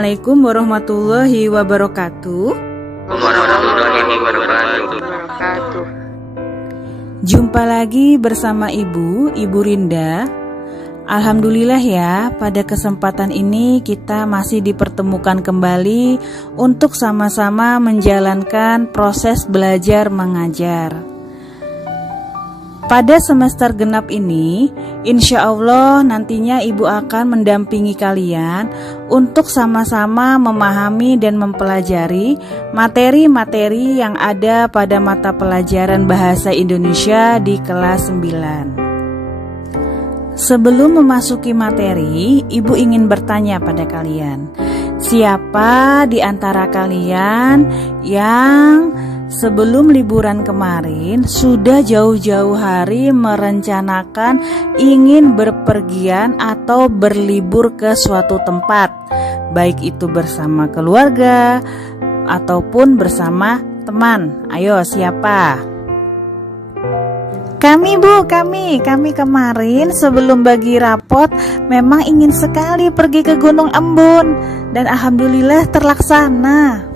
Assalamualaikum warahmatullahi wabarakatuh. Jumpa lagi bersama Ibu Rinda. Alhamdulillah ya, pada kesempatan ini kita masih dipertemukan kembali untuk sama-sama menjalankan proses belajar mengajar. Pada semester genap ini, insya Allah nantinya Ibu akan mendampingi kalian untuk sama-sama memahami dan mempelajari materi-materi yang ada pada mata pelajaran Bahasa Indonesia di kelas 9. Sebelum memasuki materi, Ibu ingin bertanya pada kalian, siapa di antara kalian yang sebelum liburan kemarin sudah jauh-jauh hari merencanakan ingin berpergian atau berlibur ke suatu tempat, baik itu bersama keluarga ataupun bersama teman? Ayo, siapa? Kami Bu, kami kemarin sebelum bagi rapot memang ingin sekali pergi ke Gunung Embun dan alhamdulillah terlaksana.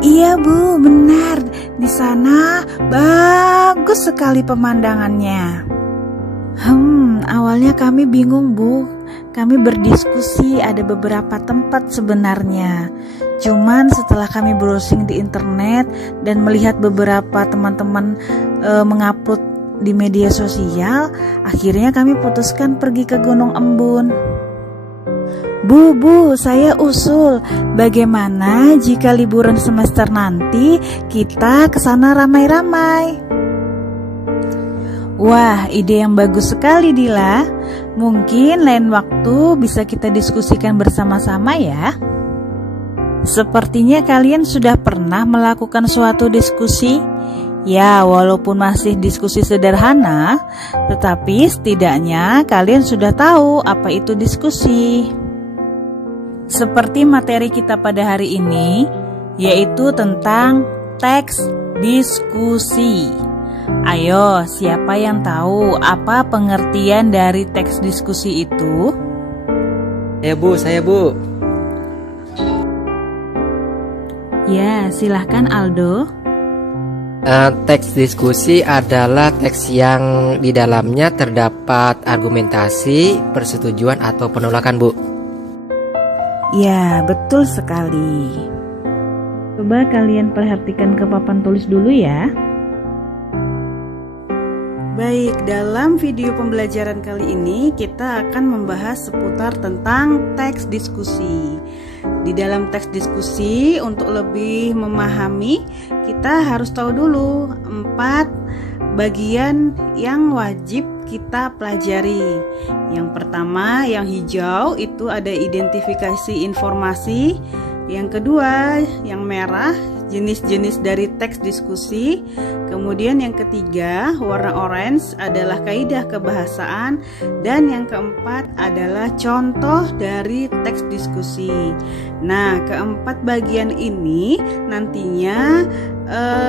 Iya Bu, benar. Di sana bagus sekali pemandangannya. Awalnya kami bingung Bu. Kami berdiskusi ada beberapa tempat sebenarnya. Cuman setelah kami browsing di internet dan melihat beberapa teman-teman mengupload di media sosial, akhirnya kami putuskan pergi ke Gunung Embun. Bu, saya usul, bagaimana jika liburan semester nanti kita ke sana ramai-ramai? Wah, ide yang bagus sekali Dila. Mungkin lain waktu bisa kita diskusikan bersama-sama ya. Sepertinya kalian sudah pernah melakukan suatu diskusi. Ya, walaupun masih diskusi sederhana, tetapi setidaknya kalian sudah tahu apa itu diskusi. Seperti materi kita pada hari ini, yaitu tentang teks diskusi. Ayo, siapa yang tahu apa pengertian dari teks diskusi itu? Saya Bu. Ya, silahkan Aldo. Teks diskusi adalah teks yang di dalamnya terdapat argumentasi, persetujuan atau penolakan Bu. Ya, betul sekali. Coba kalian perhatikan ke papan tulis dulu ya. Baik, dalam video pembelajaran kali ini kita akan membahas seputar tentang teks diskusi. Di dalam teks diskusi, untuk lebih memahami, kita harus tahu dulu 4 bagian yang wajib kita pelajari. Yang pertama, yang hijau itu ada identifikasi informasi. Yang kedua, yang merah, jenis-jenis dari teks diskusi. Kemudian yang ketiga, warna orange adalah kaidah kebahasaan. Dan yang keempat adalah contoh dari teks diskusi. Nah, keempat bagian ini nantinya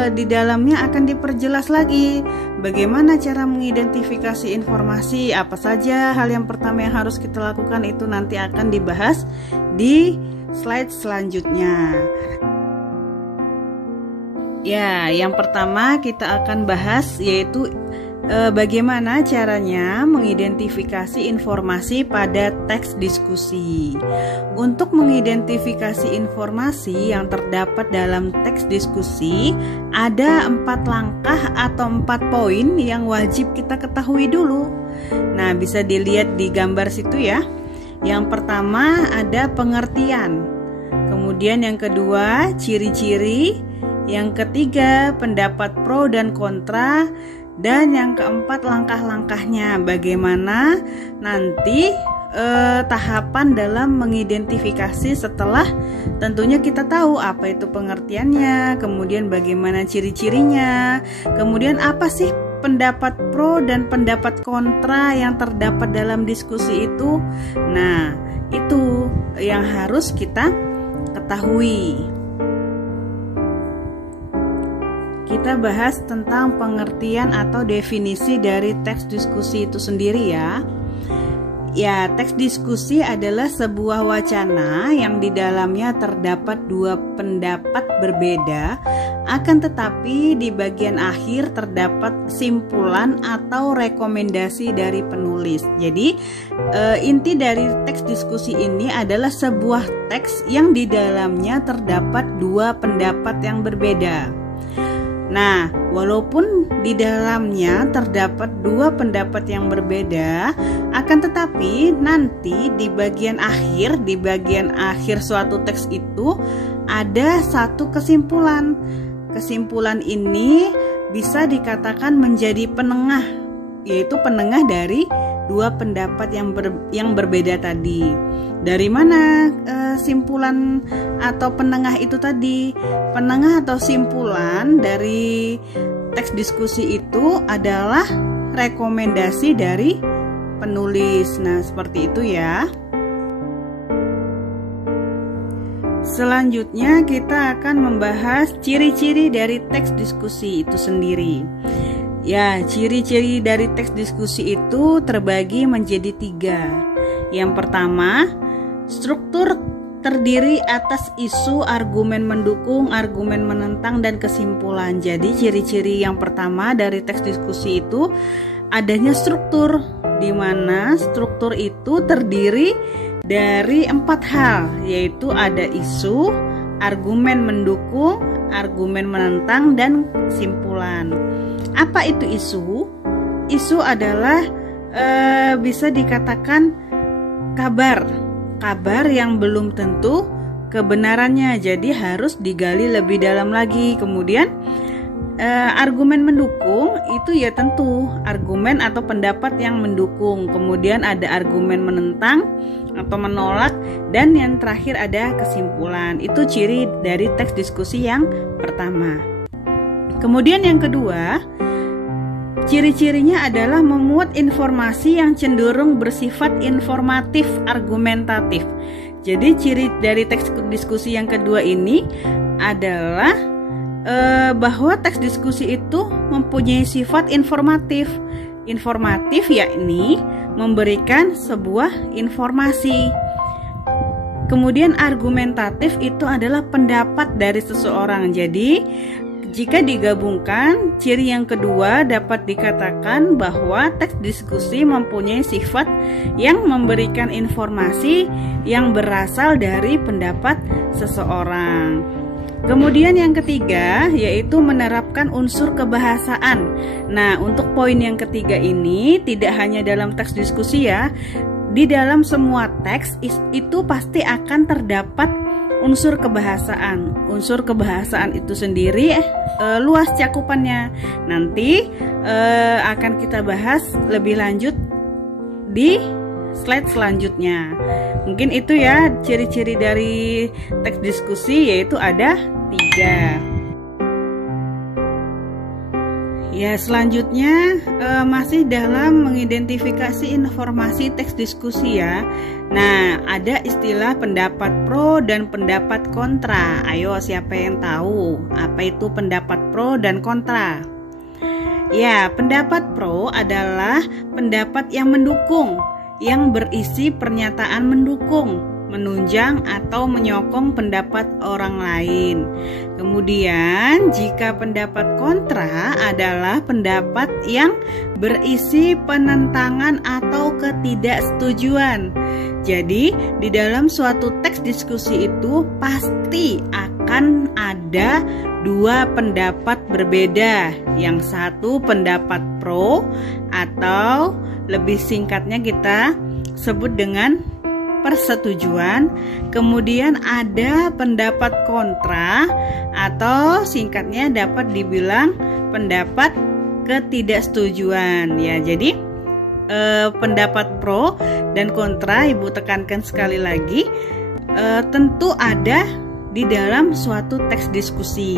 di dalamnya akan diperjelas lagi bagaimana cara mengidentifikasi informasi, apa saja hal yang pertama yang harus kita lakukan, itu nanti akan dibahas di slide selanjutnya. Ya, yang pertama kita akan bahas yaitu bagaimana caranya mengidentifikasi informasi pada teks diskusi. Untuk mengidentifikasi informasi yang terdapat dalam teks diskusi, ada 4 langkah atau 4 poin yang wajib kita ketahui dulu. Nah, bisa dilihat di gambar situ ya. Yang pertama ada pengertian. Kemudian yang kedua, ciri-ciri. Yang ketiga, pendapat pro dan kontra. Dan yang keempat, langkah-langkahnya. Bagaimana nanti tahapan dalam mengidentifikasi setelah tentunya kita tahu apa itu pengertiannya, kemudian bagaimana ciri-cirinya, kemudian apa sih pendapat pro dan pendapat kontra yang terdapat dalam diskusi itu. Nah, itu yang harus kita ketahui. Kita bahas tentang pengertian atau definisi dari teks diskusi itu sendiri ya. Ya, teks diskusi adalah sebuah wacana yang di dalamnya terdapat dua pendapat berbeda, akan tetapi di bagian akhir terdapat simpulan atau rekomendasi dari penulis. Jadi, inti dari teks diskusi ini adalah sebuah teks yang di dalamnya terdapat dua pendapat yang berbeda. Nah, walaupun di dalamnya terdapat dua pendapat yang berbeda, akan tetapi nanti di bagian akhir suatu teks itu ada satu kesimpulan. Kesimpulan ini bisa dikatakan menjadi penengah, yaitu penengah dari dua pendapat yang berbeda tadi. Dari mana simpulan atau penengah itu tadi? Penengah atau simpulan dari teks diskusi itu adalah rekomendasi dari penulis. Nah, seperti itu ya. Selanjutnya kita akan membahas ciri-ciri dari teks diskusi itu sendiri. Ya, ciri-ciri dari teks diskusi itu terbagi menjadi 3. Yang pertama, struktur terdiri atas isu, argumen mendukung, argumen menentang, dan kesimpulan. Jadi ciri-ciri yang pertama dari teks diskusi itu adanya struktur, di mana struktur itu terdiri dari 4 hal, yaitu ada isu, argumen mendukung, argumen menentang, dan kesimpulan. Apa itu isu? Isu adalah bisa dikatakan kabar yang belum tentu kebenarannya, jadi harus digali lebih dalam lagi. Kemudian argumen mendukung itu ya tentu argumen atau pendapat yang mendukung. Kemudian ada argumen menentang atau menolak, dan yang terakhir ada kesimpulan. Itu ciri dari teks diskusi yang pertama. Kemudian yang kedua, ciri-cirinya adalah memuat informasi yang cenderung bersifat informatif argumentatif. Jadi ciri dari teks diskusi yang kedua ini adalah bahwa teks diskusi itu mempunyai sifat informatif. Informatif yakni memberikan sebuah informasi. Kemudian argumentatif itu adalah pendapat dari seseorang. Jadi jika digabungkan, ciri yang kedua dapat dikatakan bahwa teks diskusi mempunyai sifat yang memberikan informasi yang berasal dari pendapat seseorang. Kemudian yang ketiga yaitu menerapkan unsur kebahasaan. Nah, untuk poin yang ketiga ini tidak hanya dalam teks diskusi ya, di dalam semua teks itu pasti akan terdapat unsur kebahasaan. Unsur kebahasaan itu sendiri luas cakupannya. Nanti akan kita bahas lebih lanjut di slide selanjutnya. Mungkin itu ya ciri-ciri dari teks diskusi, yaitu ada 3. Ya, selanjutnya masih dalam mengidentifikasi informasi teks diskusi ya. Nah, ada istilah pendapat pro dan pendapat kontra. Ayo, siapa yang tahu apa itu pendapat pro dan kontra? Ya, pendapat pro adalah pendapat yang mendukung, yang berisi pernyataan mendukung, menunjang atau menyokong pendapat orang lain. Kemudian jika pendapat kontra adalah pendapat yang berisi penentangan atau ketidaksetujuan. Jadi di dalam suatu teks diskusi itu pasti akan ada 2 pendapat berbeda. Yang satu pendapat pro atau lebih singkatnya kita sebut dengan persetujuan. Kemudian ada pendapat kontra atau singkatnya dapat dibilang pendapat ketidaksetujuan ya. Jadi pendapat pro dan kontra, ibu tekankan sekali lagi, tentu ada di dalam suatu teks diskusi,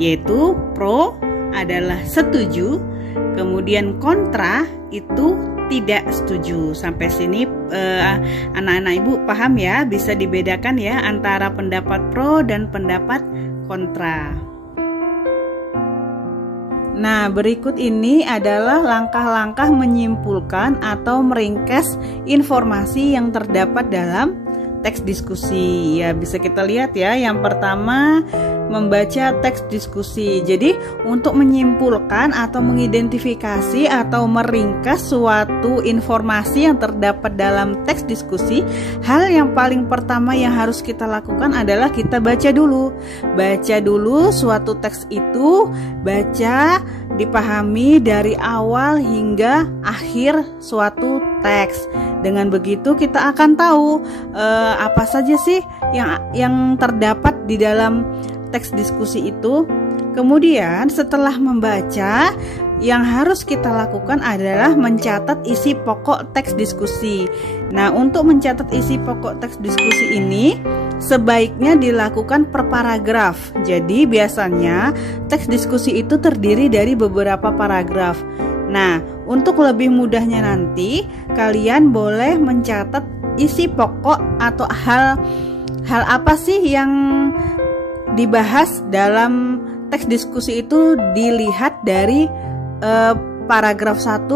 yaitu pro adalah setuju, kemudian kontra itu tidak setuju. Sampai sini anak-anak ibu paham ya, bisa dibedakan ya antara pendapat pro dan pendapat kontra. Nah, berikut ini adalah langkah-langkah menyimpulkan atau meringkas informasi yang terdapat dalam teks diskusi. Ya, bisa kita lihat ya. Yang pertama, membaca teks diskusi. Jadi, untuk menyimpulkan atau mengidentifikasi atau meringkas suatu informasi yang terdapat dalam teks diskusi, hal yang paling pertama yang harus kita lakukan adalah kita baca dulu. Baca dulu suatu teks itu, baca, dipahami dari awal hingga akhir suatu teks. Dengan begitu kita akan tahu apa saja sih yang terdapat di dalam teks diskusi itu. Kemudian setelah membaca, yang harus kita lakukan adalah mencatat isi pokok teks diskusi. Nah, untuk mencatat isi pokok teks diskusi ini sebaiknya dilakukan per paragraf. Jadi biasanya teks diskusi itu terdiri dari beberapa paragraf. Nah, untuk lebih mudahnya nanti kalian boleh mencatat isi pokok atau hal apa sih yang dibahas dalam teks diskusi itu dilihat dari paragraf 1,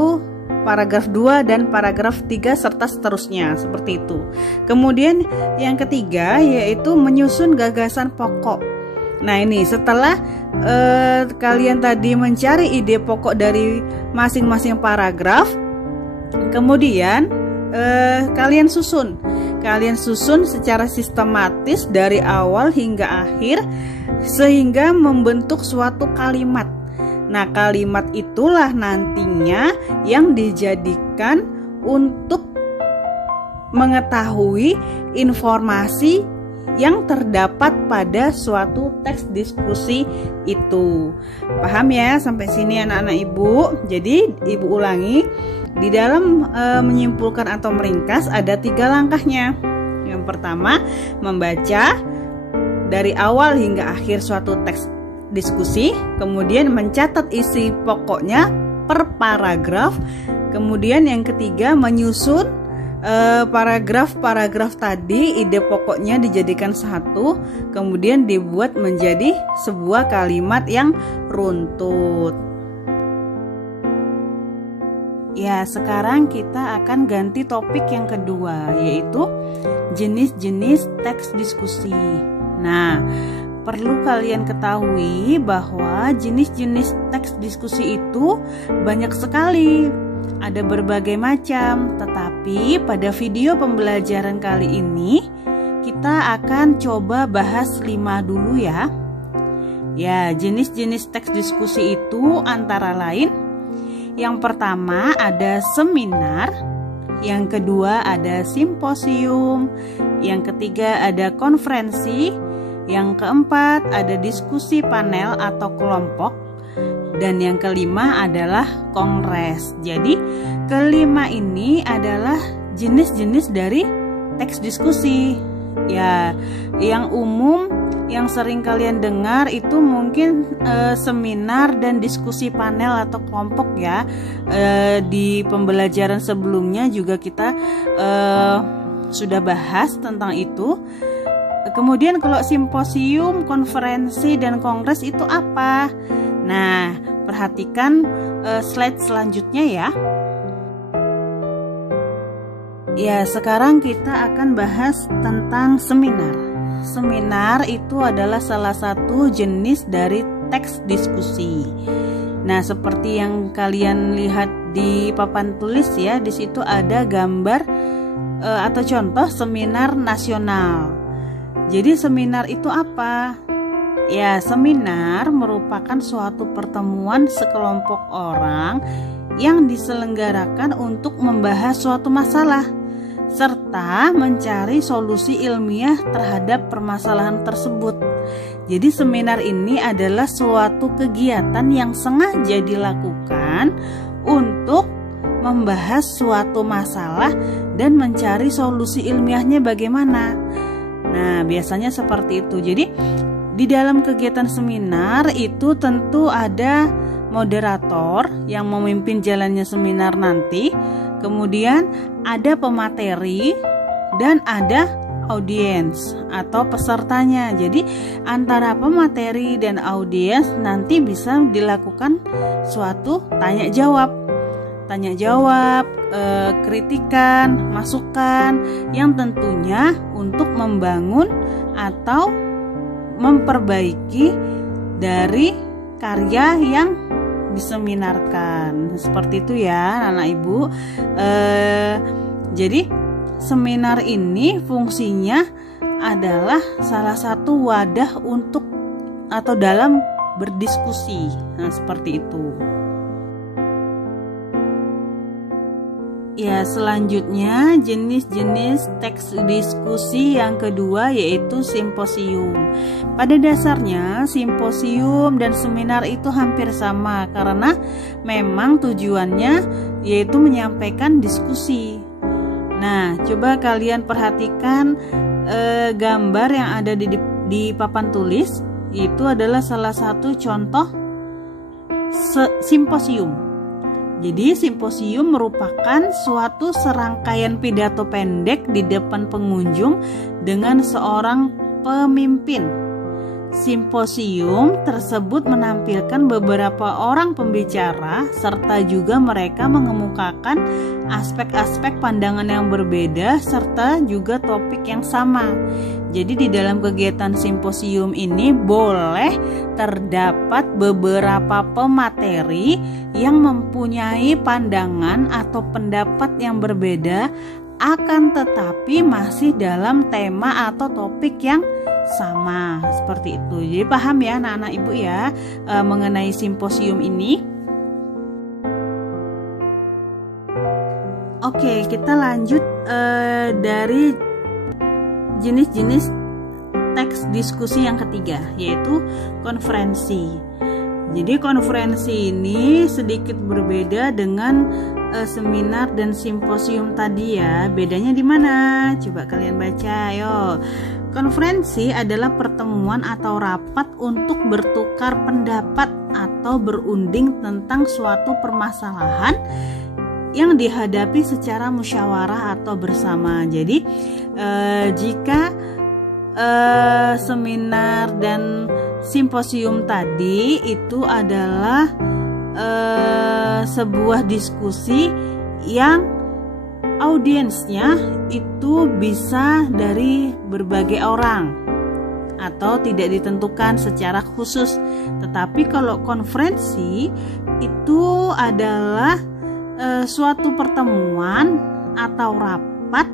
paragraf 2, dan paragraf 3 serta seterusnya, seperti itu. Kemudian yang ketiga yaitu menyusun gagasan pokok. Nah, ini setelah kalian tadi mencari ide pokok dari masing-masing paragraf, kemudian kalian susun secara sistematis dari awal hingga akhir sehingga membentuk suatu kalimat. Nah, kalimat itulah nantinya yang dijadikan untuk mengetahui informasi yang terdapat pada suatu teks diskusi itu. Paham ya sampai sini anak-anak Ibu? Jadi Ibu ulangi, di dalam menyimpulkan atau meringkas ada 3 langkahnya. Yang pertama, membaca dari awal hingga akhir suatu teks diskusi, kemudian mencatat isi pokoknya per paragraf. Kemudian yang ketiga, menyusun paragraf-paragraf tadi, ide pokoknya dijadikan satu, kemudian dibuat menjadi sebuah kalimat yang runtut. Ya, sekarang kita akan ganti topik yang kedua, yaitu jenis-jenis teks diskusi. Nah, perlu kalian ketahui bahwa jenis-jenis teks diskusi itu banyak sekali. Ada berbagai macam, tetapi pada video pembelajaran kali ini kita akan coba bahas 5 dulu ya. Ya, jenis-jenis teks diskusi itu antara lain, yang pertama ada seminar, yang kedua ada simposium, yang ketiga ada konferensi, yang keempat ada diskusi panel atau kelompok, dan yang kelima adalah kongres. Jadi kelima ini adalah jenis-jenis dari teks diskusi. Ya, yang umum yang sering kalian dengar itu mungkin seminar dan diskusi panel atau kelompok ya. Di pembelajaran sebelumnya juga kita sudah bahas tentang itu. Kemudian kalau simposium, konferensi, dan kongres itu apa? Nah, perhatikan slide selanjutnya ya. Ya, sekarang kita akan bahas tentang seminar. Seminar itu adalah salah satu jenis dari teks diskusi. Nah, seperti yang kalian lihat di papan tulis ya, di situ ada gambar atau contoh seminar nasional. Jadi seminar itu apa? Ya, seminar merupakan suatu pertemuan sekelompok orang yang diselenggarakan untuk membahas suatu masalah serta mencari solusi ilmiah terhadap permasalahan tersebut. Jadi seminar ini adalah suatu kegiatan yang sengaja dilakukan untuk membahas suatu masalah dan mencari solusi ilmiahnya bagaimana. Nah, biasanya seperti itu. Jadi di dalam kegiatan seminar itu tentu ada moderator yang memimpin jalannya seminar nanti. Kemudian ada pemateri dan ada audiens atau pesertanya. Jadi antara pemateri dan audiens nanti bisa dilakukan suatu tanya jawab, kritikan, masukan yang tentunya untuk membangun atau memperbaiki dari karya yang diseminarkan. Seperti itu ya anak ibu. Jadi seminar ini fungsinya adalah salah satu wadah untuk atau dalam berdiskusi. Nah, seperti itu. Ya, selanjutnya jenis-jenis teks diskusi yang kedua yaitu simposium. Pada dasarnya simposium dan seminar itu hampir sama karena memang tujuannya yaitu menyampaikan diskusi. Nah, coba kalian perhatikan gambar yang ada di papan tulis. Itu adalah salah satu contoh simposium. Jadi simposium merupakan suatu serangkaian pidato pendek di depan pengunjung dengan seorang pemimpin. Simposium tersebut menampilkan beberapa orang pembicara serta juga mereka mengemukakan aspek-aspek pandangan yang berbeda serta juga topik yang sama. Jadi di dalam kegiatan simposium ini boleh terdapat beberapa pemateri yang mempunyai pandangan atau pendapat yang berbeda akan tetapi masih dalam tema atau topik yang sama. Seperti itu. Jadi paham ya anak-anak ibu ya mengenai simposium ini. Oke, kita lanjut dari jenis-jenis teks diskusi yang ketiga yaitu konferensi. Jadi konferensi ini sedikit berbeda dengan seminar dan simposium tadi ya. Bedanya di mana? Coba kalian baca, ayo. Konferensi adalah pertemuan atau rapat untuk bertukar pendapat atau berunding tentang suatu permasalahan yang dihadapi secara musyawarah atau bersama. Jadi jika seminar dan simposium tadi itu adalah sebuah diskusi yang audiensnya itu bisa dari berbagai orang atau tidak ditentukan secara khusus. Tetapi kalau konferensi itu adalah suatu pertemuan atau rapat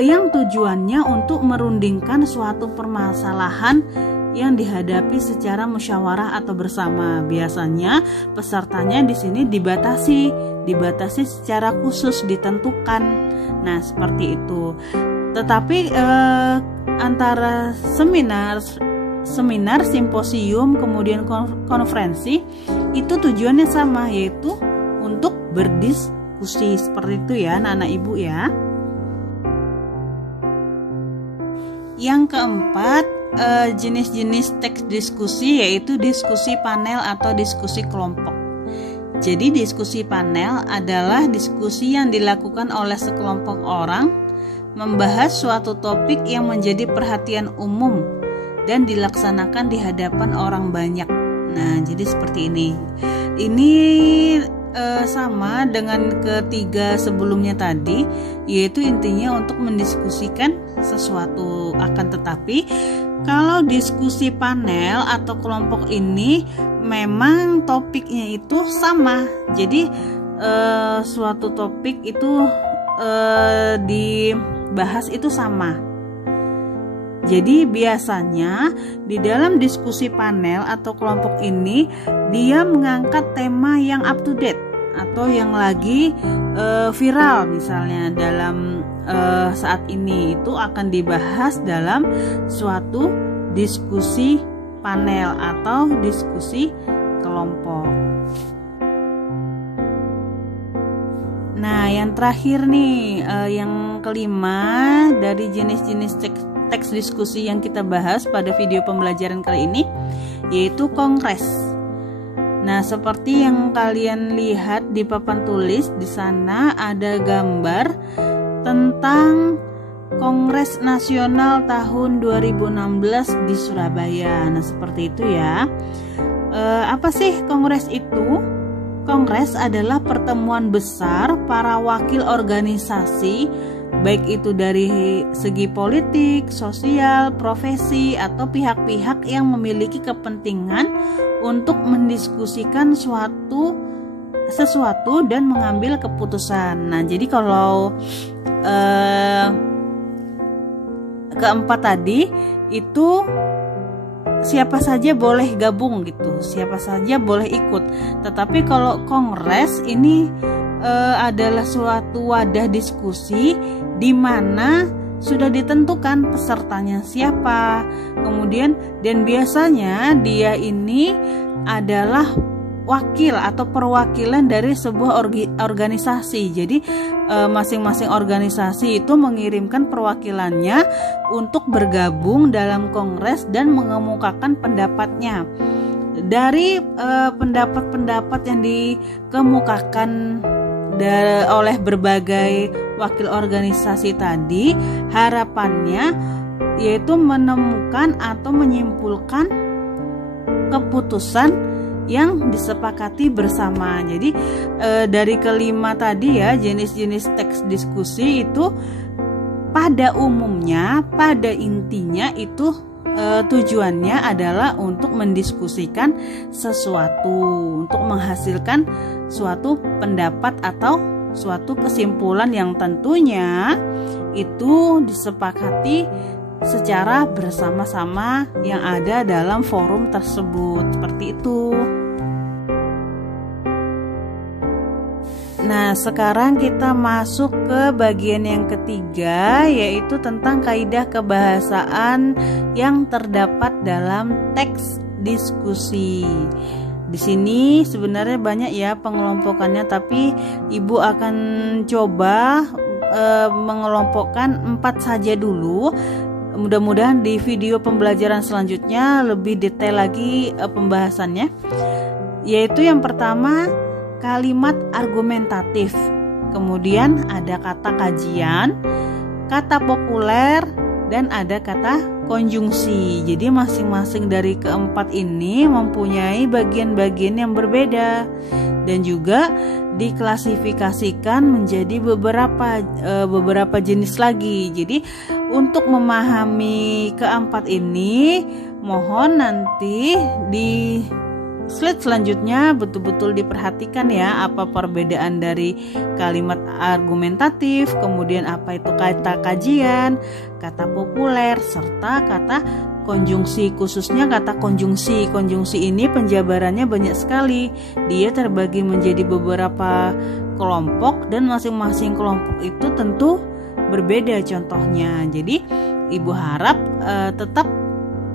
yang tujuannya untuk merundingkan suatu permasalahan yang dihadapi secara musyawarah atau bersama. Biasanya pesertanya di sini dibatasi secara khusus, ditentukan. Nah, seperti itu. Tetapi antara seminar, simposium, kemudian konferensi itu tujuannya sama, yaitu untuk berdiskusi. Seperti itu ya anak-anak ibu ya. Yang keempat, jenis-jenis teks diskusi yaitu diskusi panel atau diskusi kelompok. Jadi diskusi panel adalah diskusi yang dilakukan oleh sekelompok orang membahas suatu topik yang menjadi perhatian umum dan dilaksanakan di hadapan orang banyak. Nah, jadi seperti ini. Ini sama dengan ketiga sebelumnya tadi, yaitu intinya untuk mendiskusikan sesuatu. Akan tetapi kalau diskusi panel atau kelompok ini memang topiknya itu sama. Jadi suatu topik itu dibahas itu sama. Jadi biasanya di dalam diskusi panel atau kelompok ini dia mengangkat tema yang up to date atau yang lagi viral misalnya dalam saat ini, itu akan dibahas dalam suatu diskusi panel atau diskusi kelompok. Nah, yang terakhir nih, yang kelima dari jenis-jenis teks diskusi yang kita bahas pada video pembelajaran kali ini yaitu kongres. Nah, seperti yang kalian lihat di papan tulis, di sana ada gambar tentang Kongres Nasional tahun 2016 di Surabaya. Nah, seperti itu ya. Apa sih kongres itu? Kongres adalah pertemuan besar para wakil organisasi, baik itu dari segi politik, sosial, profesi, atau pihak-pihak yang memiliki kepentingan untuk mendiskusikan sesuatu dan mengambil keputusan. Nah, jadi kalau keempat tadi itu siapa saja boleh gabung gitu, siapa saja boleh ikut. Tetapi kalau kongres ini adalah suatu wadah diskusi di mana sudah ditentukan pesertanya siapa. Kemudian dan biasanya dia ini adalah wakil atau perwakilan dari sebuah organisasi. Jadi masing-masing organisasi itu mengirimkan perwakilannya untuk bergabung dalam kongres dan mengemukakan pendapatnya. Dari pendapat-pendapat yang dikemukakan oleh berbagai wakil organisasi tadi, harapannya yaitu menemukan atau menyimpulkan keputusan yang disepakati bersama. Jadi dari kelima tadi ya, jenis-jenis teks diskusi itu pada umumnya, pada intinya itu tujuannya adalah untuk mendiskusikan sesuatu, untuk menghasilkan suatu pendapat atau suatu kesimpulan yang tentunya itu disepakati secara bersama-sama yang ada dalam forum tersebut. Seperti itu. Nah, sekarang kita masuk ke bagian yang ketiga, yaitu tentang kaidah kebahasaan yang terdapat dalam teks diskusi. Di sini sebenarnya banyak ya pengelompokannya, tapi Ibu akan coba mengelompokkan 4 saja dulu. Mudah-mudahan di video pembelajaran selanjutnya lebih detail lagi pembahasannya. Yaitu yang pertama, kalimat argumentatif. Kemudian ada kata kajian, kata populer, dan ada kata konjungsi. Jadi masing-masing dari keempat ini mempunyai bagian-bagian yang berbeda dan juga diklasifikasikan menjadi beberapa jenis lagi. Jadi untuk memahami keempat ini, mohon nanti di slide selanjutnya betul-betul diperhatikan ya, apa perbedaan dari kalimat argumentatif, kemudian apa itu kata kajian, kata populer, serta kata konjungsi. Khususnya kata konjungsi. Konjungsi ini penjabarannya banyak sekali. Dia terbagi menjadi beberapa kelompok dan masing-masing kelompok itu tentu berbeda contohnya. Jadi Ibu harap tetap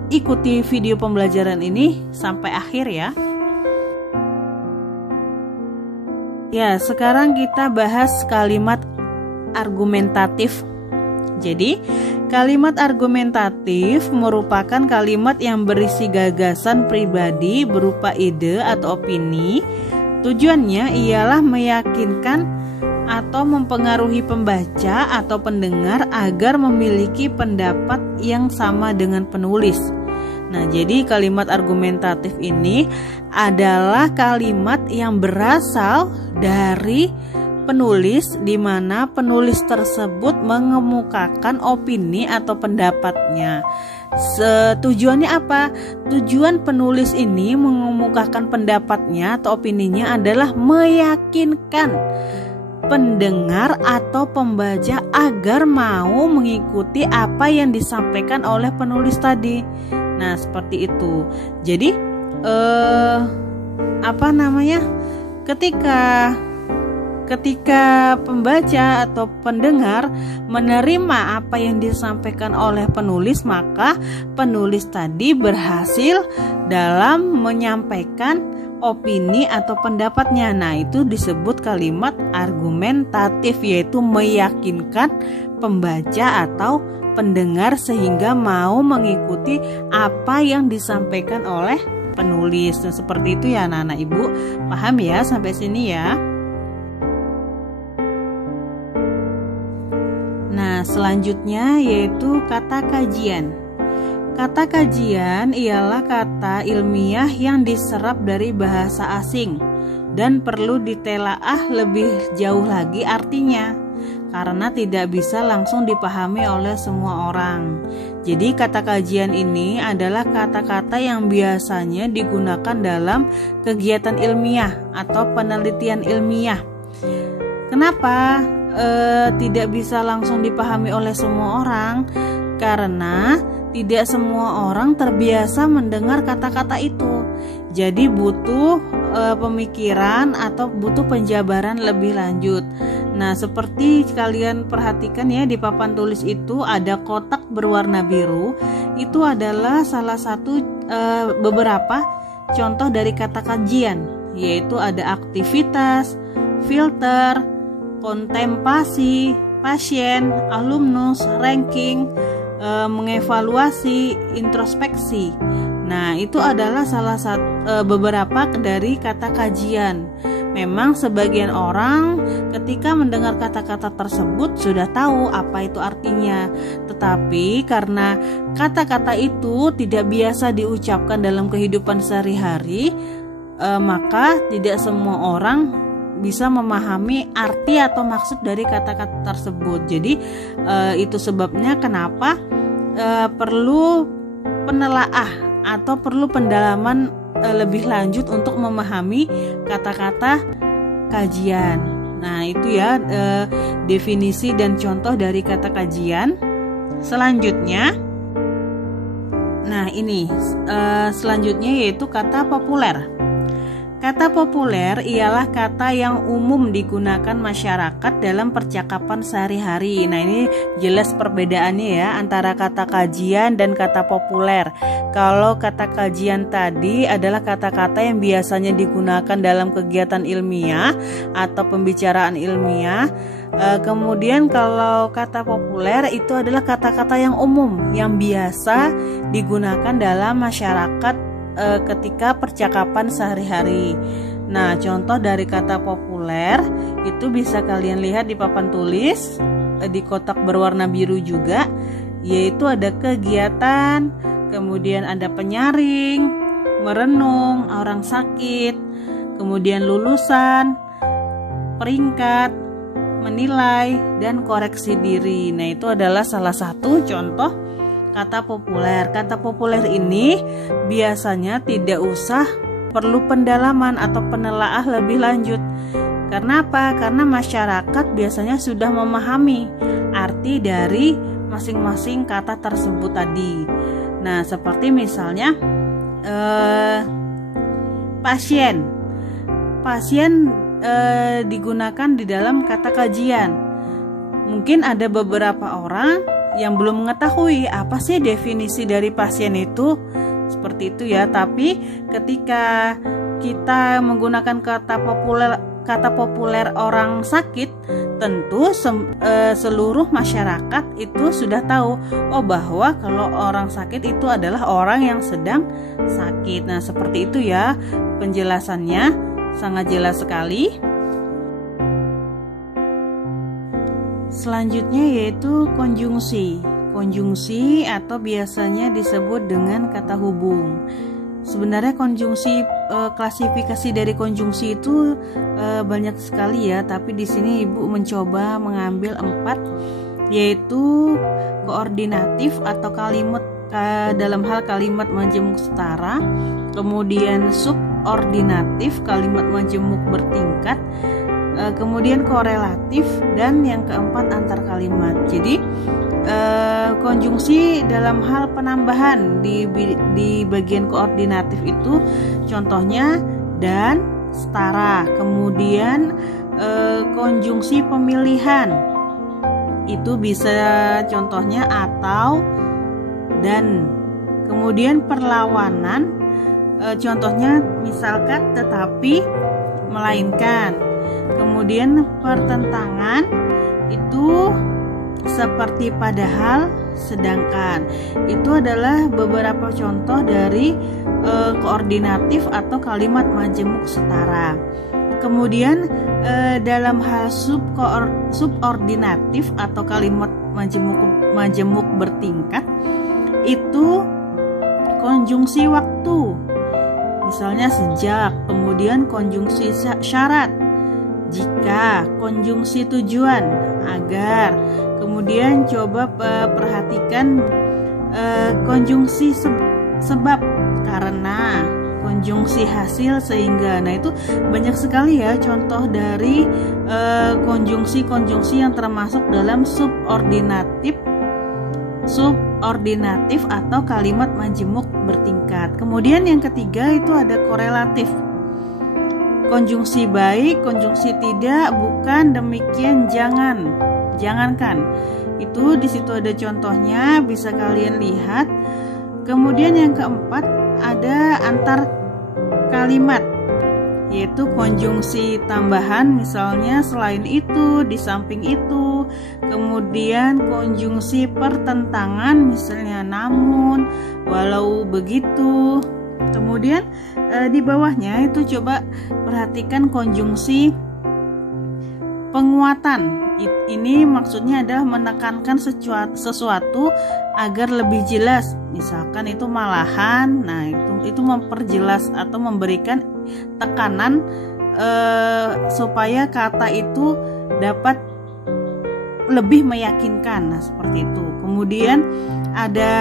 ikuti video pembelajaran ini sampai akhir ya. Ya, sekarang kita bahas kalimat argumentatif. Jadi, kalimat argumentatif merupakan kalimat yang berisi gagasan pribadi berupa ide atau opini. Tujuannya ialah meyakinkan atau mempengaruhi pembaca atau pendengar agar memiliki pendapat yang sama dengan penulis. Nah, jadi kalimat argumentatif ini adalah kalimat yang berasal dari penulis, di mana penulis tersebut mengemukakan opini atau pendapatnya. Tujuannya apa? Tujuan penulis ini mengemukakan pendapatnya atau opininya adalah meyakinkan pendengar atau pembaca agar mau mengikuti apa yang disampaikan oleh penulis tadi. Nah, seperti itu. Jadi ketika pembaca atau pendengar menerima apa yang disampaikan oleh penulis, maka penulis tadi berhasil dalam menyampaikan opini atau pendapatnya. Nah, itu disebut kalimat argumentatif, yaitu meyakinkan pembaca atau pendengar sehingga mau mengikuti apa yang disampaikan oleh penulis. Nah, seperti itu ya anak-anak Ibu. Paham ya sampai sini ya? Nah, selanjutnya yaitu kata kajian. Kata kajian ialah kata ilmiah yang diserap dari bahasa asing dan perlu ditelaah lebih jauh lagi artinya, karena tidak bisa langsung dipahami oleh semua orang. Jadi kata kajian ini adalah kata-kata yang biasanya digunakan dalam kegiatan ilmiah atau penelitian ilmiah. Kenapa tidak bisa langsung dipahami oleh semua orang? Karena tidak semua orang terbiasa mendengar kata-kata itu. Jadi butuh pemikiran atau butuh penjabaran lebih lanjut. Nah, seperti kalian perhatikan ya, di papan tulis itu ada kotak berwarna biru. Itu adalah salah satu beberapa contoh dari kata kajian, yaitu ada aktivitas, filter, kontemplasi, pasien, alumnus, ranking, mengevaluasi, introspeksi. Nah, itu adalah salah satu beberapa dari kata kajian. Memang sebagian orang ketika mendengar kata-kata tersebut sudah tahu apa itu artinya. Tetapi karena kata-kata itu tidak biasa diucapkan dalam kehidupan sehari-hari, maka tidak semua orang bisa memahami arti atau maksud dari kata-kata tersebut. Jadi itu sebabnya kenapa perlu penelaah atau perlu pendalaman lebih lanjut untuk memahami kata-kata kajian. Nah, itu ya definisi dan contoh dari kata kajian. Selanjutnya, nah ini selanjutnya yaitu kata populer. Kata populer ialah kata yang umum digunakan masyarakat dalam percakapan sehari-hari. Nah, ini jelas perbedaannya ya antara kata kajian dan kata populer. Kalau kata kajian tadi adalah kata-kata yang biasanya digunakan dalam kegiatan ilmiah atau pembicaraan ilmiah. Kemudian kalau kata populer itu adalah kata-kata yang umum yang biasa digunakan dalam masyarakat ketika percakapan sehari-hari. Nah, contoh dari kata populer itu bisa kalian lihat di papan tulis, di kotak berwarna biru juga, yaitu ada kegiatan, kemudian ada penyaring, merenung, orang sakit, kemudian lulusan, peringkat, menilai, dan koreksi diri. Nah, itu adalah salah satu contoh kata populer. Kata populer ini biasanya tidak usah perlu pendalaman atau penelaah lebih lanjut. Karena apa? Karena masyarakat biasanya sudah memahami arti dari masing-masing kata tersebut tadi. Nah, seperti misalnya pasien. Pasien digunakan di dalam kata kajian. Mungkin ada beberapa orang yang belum mengetahui apa sih definisi dari pasien itu, seperti itu ya. Tapi ketika kita menggunakan kata populer orang sakit, tentu seluruh masyarakat itu sudah tahu bahwa kalau orang sakit itu adalah orang yang sedang sakit. Nah, seperti itu ya penjelasannya, sangat jelas sekali. Selanjutnya yaitu konjungsi. Konjungsi atau biasanya disebut dengan kata hubung. Sebenarnya konjungsi, klasifikasi dari konjungsi itu banyak sekali ya, tapi di sini Ibu mencoba mengambil 4, yaitu koordinatif atau kalimat dalam hal kalimat majemuk setara, kemudian subordinatif kalimat majemuk bertingkat, kemudian korelatif, dan yang keempat antar kalimat. Jadi konjungsi dalam hal penambahan di bagian koordinatif itu contohnya dan, setara. Kemudian konjungsi pemilihan itu bisa contohnya atau, dan. Kemudian perlawanan contohnya misalkan tetapi, melainkan. Kemudian pertentangan itu seperti padahal, sedangkan. Itu adalah beberapa contoh dari koordinatif atau kalimat majemuk setara. Kemudian dalam hal subordinatif atau kalimat majemuk bertingkat itu konjungsi waktu. Misalnya sejak, kemudian konjungsi syarat, jika, konjungsi tujuan, agar. Kemudian coba perhatikan konjungsi sebab, karena, konjungsi hasil, sehingga. Nah, itu banyak sekali ya contoh dari konjungsi-konjungsi yang termasuk dalam subordinatif atau kalimat majemuk bertingkat. Kemudian yang ketiga itu ada korelatif. Konjungsi baik, konjungsi tidak, bukan, demikian, jangankan. Itu di situ ada contohnya, bisa kalian lihat. Kemudian yang keempat ada antar kalimat, yaitu konjungsi tambahan, misalnya selain itu, di samping itu. Kemudian konjungsi pertentangan, misalnya namun, walau begitu. Kemudian di bawahnya itu coba perhatikan konjungsi penguatan. Ini maksudnya adalah menekankan sesuatu agar lebih jelas. Misalkan itu malahan, nah itu memperjelas atau memberikan tekanan supaya kata itu dapat lebih meyakinkan. Nah, seperti itu. Kemudian ada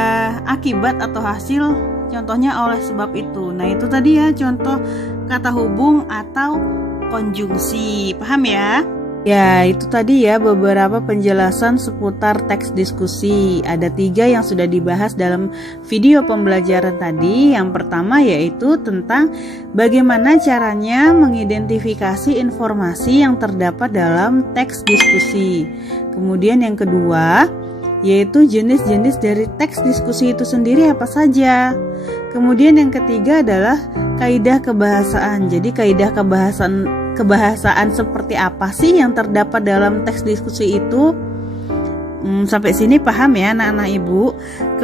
akibat atau hasil, contohnya oleh sebab itu. Nah, itu tadi ya contoh kata hubung atau konjungsi. Paham ya? Ya, itu tadi ya beberapa penjelasan seputar teks diskusi. Ada 3 yang sudah dibahas dalam video pembelajaran tadi. Yang pertama yaitu tentang bagaimana caranya mengidentifikasi informasi yang terdapat dalam teks diskusi. Kemudian yang kedua yaitu jenis-jenis dari teks diskusi itu sendiri apa saja. Kemudian yang ketiga adalah kaidah kebahasaan. Jadi kaidah kebahasaan seperti apa sih yang terdapat dalam teks diskusi itu? Sampai sini paham ya anak-anak Ibu?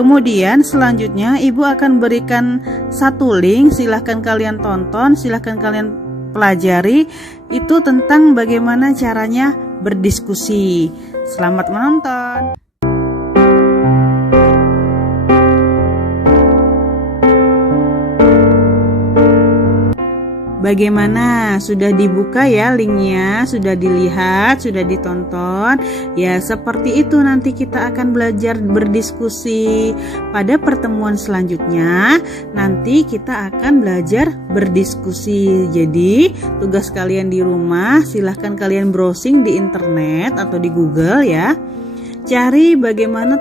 Kemudian selanjutnya Ibu akan berikan satu link, silahkan kalian tonton, silahkan kalian pelajari. Itu tentang bagaimana caranya berdiskusi. Selamat menonton. Bagaimana? Sudah dibuka ya linknya? Sudah dilihat? Sudah ditonton? Ya, seperti itu nanti kita akan belajar berdiskusi. Pada pertemuan selanjutnya, nanti kita akan belajar berdiskusi. Jadi, tugas kalian di rumah, silahkan kalian browsing di internet atau di Google ya. Cari bagaimana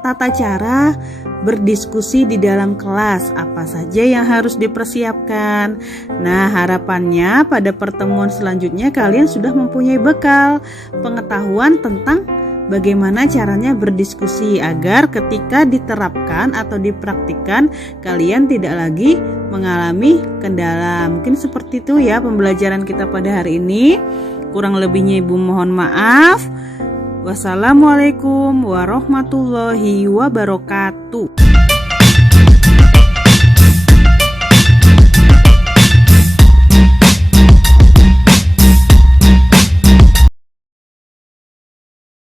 tata cara berdiskusi di dalam kelas, apa saja yang harus dipersiapkan. Nah, harapannya pada pertemuan selanjutnya kalian sudah mempunyai bekal pengetahuan tentang bagaimana caranya berdiskusi agar ketika diterapkan atau dipraktikkan kalian tidak lagi mengalami kendala. Mungkin seperti itu ya pembelajaran kita pada hari ini. Kurang lebihnya Ibu mohon maaf. Wassalamualaikum warahmatullahi wabarakatuh.